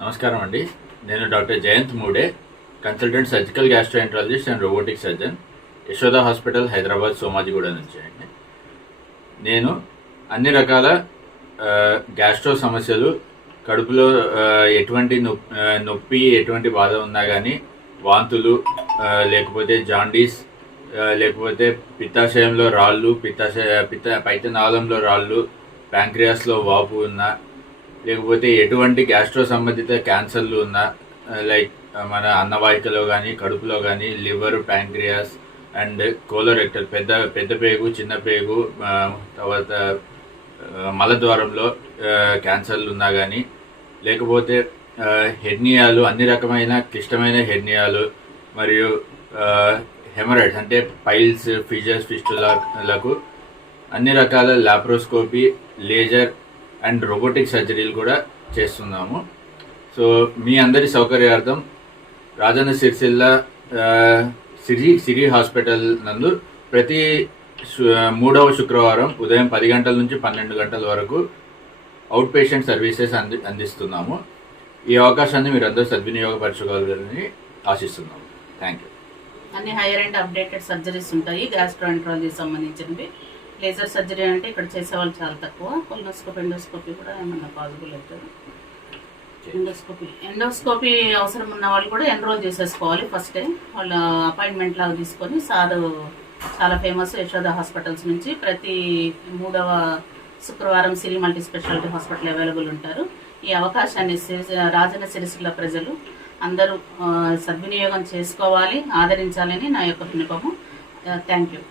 నమస్కారం అండి. నేను డాక్టర్ జయంత్ మూడే, consultant surgical gastroenterologist and robotic surgeon, Yashoda hospital, Hyderabad, Somajiguda నుంచి అండి. నేను అన్ని రకాల గ్యాస్ట్రో సమస్యలు, కడుపులో ఎటువంటి నొప్పి ఎటువంటి బాధ ఉన్నా కానీ, వాంతులు, లేకపోతే జాండీస్, లేకపోతే పిత్తాశయంలో రాళ్ళు, పైత్యనాళంలో రాళ్ళు, ప్యాంక్రియాస్లో వాపు ఉన్నా, లేకపోతే ఎటువంటి గ్యాస్ట్రో సంబంధిత క్యాన్సర్లు ఉన్నా, లైక్ మన అన్నవాహికలో కానీ, కడుపులో కానీ, లివర్, ప్యాంక్రియాస్ అండ్ కోలోరెక్టల్, పెద్ద పేగు, చిన్న పేగు, తర్వాత మలద్వారంలో క్యాన్సర్లు ఉన్నా కానీ, లేకపోతే హెర్నియాలు, అన్ని రకమైన క్లిష్టమైన హెర్నియాలు, మరియు హెమరాయిడ్స్ అంటే పైల్స్, ఫిషర్స్, ఫిస్టులకు అన్ని రకాల లాప్రోస్కోపీ, లేజర్ అండ్ రోబోటిక్ సర్జరీలు కూడా చేస్తున్నాము. సో మీ అందరి సౌకర్యార్థం రాజన్న సిరిసిల్ల సిరి హాస్పిటల్ నందు ప్రతి 3వ శుక్రవారం ఉదయం 10 గంటల నుంచి 12 గంటల వరకు అవుట్ పేషెంట్ సర్వీసెస్ అందిస్తున్నాము. ఈ అవకాశాన్ని మీరు అందరూ సద్వినియోగపరచుకోవాలని ఆశిస్తున్నాము. Thank you. అన్ని హైయర్ అండ్ అప్డేటెడ్ సర్జరీస్ ఉంటాయి గ్యాస్ట్రోఎంట్రాలజీ సంబంధించినవి. లేజర్ సర్జరీ అంటే ఇక్కడ చేసేవాళ్ళు చాలా తక్కువ. కొలనోస్కోపీ, ఎండోస్కోపీ కూడా ఏమన్నా పాసిబుల్ అవుతుంది. ఎండోస్కోపీ అవసరం ఉన్న వాళ్ళు కూడా ఎన్రోల్ చేసేసుకోవాలి ఫస్టే. వాళ్ళ అపాయింట్మెంట్ లాగా తీసుకొని, సార్ చాలా ఫేమస్ యశోద హాస్పిటల్స్ నుంచి ప్రతి 3వ శుక్రవారం సిరి మల్టీ స్పెషాలిటీ హాస్పిటల్ అవైలబుల్ ఉంటారు. ఈ అవకాశాన్ని రాజన్న సిరిసిల్ల ప్రజలు అందరూ సద్వినియోగం చేసుకోవాలి, ఆదరించాలని నా యొక్క విన్నపము. Thank you.